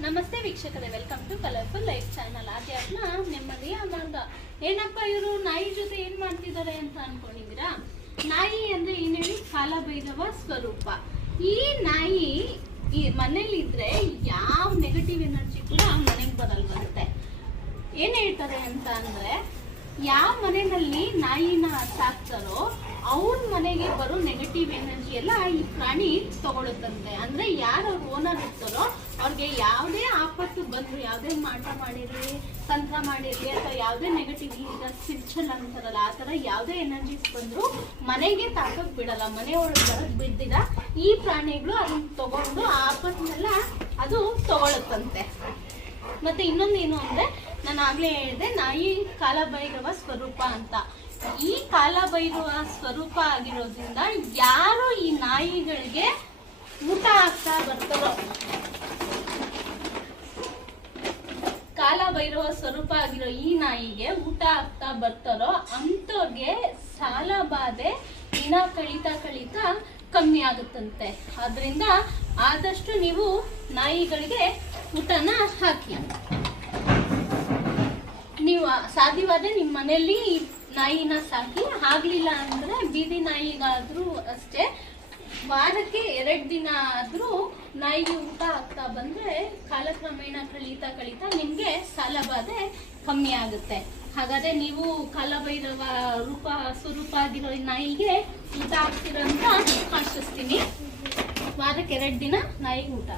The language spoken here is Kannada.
ನಮಸ್ತೆ ವೀಕ್ಷಕರೇ welcome to colourful life channel ಆಧ್ಯಾತ್ಮ ನೆಮ್ಮದಿಯ ಮಾರ್ಗ. ಏನಪ್ಪ ಇವರು, ನಾಯಿ ಜೊತೆ ಏನ್ ಮಾಡ್ತಿದ್ದಾರೆ ಅಂತ ಅನ್ಕೊಂಡಿದ್ದೀರಾ? ನಾಯಿ ಅಂದ್ರೆ ಹೇಳಿ ಕಾಲಭೈರವ ಸ್ವರೂಪ. ಈ ನಾಯಿ ಈ ಮನೇಲಿ ಇದ್ರೆ ಯಾವ ನೆಗೆಟಿವ್ ಎನರ್ಜಿ ಕೂಡ ಮನೆಗೆ ಬರುತ್ತೆ. ಏನ್ ಹೇಳ್ತಾರೆ ಅಂತ ಅಂದ್ರೆ, ಯಾವ ಮನೆಯಲ್ಲಿ ನಾಯಿನ ಸಾಕ್ತಾರೋ ಮನೆಗೆ ಬರೋ ನೆಗೆಟಿವ್ ಎನರ್ಜಿ ಎಲ್ಲ ಈ ಪ್ರಾಣಿ ತಗೊಳುತ್ತಂತೆ ಅಂದ್ರೆ ಯಾರು ಅವ್ರ ಓನರ್ ಇರ್ತಾರೋ ಅವ್ರಿಗೆ ಯಾವುದೇ ಆಪತ್ತು ಬಂದ್ರು, ಯಾವುದೇ ಮಾಟ ಮಾಡಿರ್ಲಿ, ತಂತ್ರ ಮಾಡಿರ್ಲಿ ಅಥವಾ ಯಾವುದೇ ನೆಗೆಟಿವ್ ಈಗ ಸಿರ್ಚಲ್ ಅಂತಾರಲ್ಲ, ಆ ಥರ ಯಾವುದೇ ಎನರ್ಜೀಸ್ ಬಂದ್ರು ಮನೆಗೆ ತಾಕಕ್ ಬಿಡಲ್ಲ. ಮನೆಯೊಳಗೆ ಬರೋದು ಬಿದ್ದಿಲ್ಲ ಈ ಪ್ರಾಣಿಗಳು ಅದನ್ನ ತಗೊಂಡು ಆ ಆಪತ್ನೆಲ್ಲ ಅದು ತಗೊಳುತ್ತಂತೆ ಮತ್ತೆ ಇನ್ನೊಂದೇನು ಅಂದ್ರೆ, ನಾನು ಆಗ್ಲೇ ಹೇಳಿದೆ, ನಾಯಿ ಕಾಲಭೈರವ ಸ್ವರೂಪ ಅಂತ. ಕಾಲಭೈರವ ಸ್ವರೂಪ ಆಗಿರೋದ್ರಿಂದ ಯಾರು ಈ ನಾಯಿಗಳಿಗೆ ಊಟ ಆಗ್ತಾ ಬರ್ತಾರೋ? ಕಾಲಭೈರವ ಸ್ವರೂಪ ಆಗಿರೋ ಈ ನಾಯಿಗೆ ಊಟ ಆಗ್ತಾ ಬರ್ತಾರೋ, ಅಂಥವ್ರಿಗೆ ಸಾಲ ಬಾಧೆ ದಿನ ಕಳೀತಾ ಕಳೀತಾ ಕಮ್ಮಿ ಆಗುತ್ತಂತೆ. ಆದ್ರಿಂದ ಆದಷ್ಟು ನೀವು ನಾಯಿಗಳಿಗೆ ಊಟನ ಹಾಕಿ. ನೀವು ಸಾಧ್ಯವಾದ್ರೆ ನಿಮ್ಮ ಮನೆಯಲ್ಲಿ ನಾಯಿನ ಸಾಕಿ ಆಗ್ಲಿಲ್ಲ ಅಂದ್ರೆ ಬೀದಿ ನಾಯಿಗಾದ್ರೂ ಅಷ್ಟೇ. ವಾರಕ್ಕೆ ಎರಡ್ ದಿನ ಆದ್ರೂ ನಾಯಿಗೆ ಊಟ ಆಗ್ತಾ ಬಂದ್ರೆ ಕಾಲಕ್ರಮೇಣ ಕಳೀತಾ ಕಳೀತಾ ನಿಮ್ಗೆ ಸಾಲಬಾಧೆ ಕಮ್ಮಿ ಆಗುತ್ತೆ. ಹಾಗಾದ್ರೆ ನೀವು ಕಾಲಭೈರವ ರೂಪ, ಸ್ವರೂಪ ಆಗಿರೋ ನಾಯಿಗೆ ಊಟ ಆಗ್ತಿರೋ ಅಂತ ಆಶಿಸ್ತೀನಿ. ವಾರಕ್ಕೆ ಎರಡ್ ದಿನ ನಾಯಿಗೆ ಊಟ.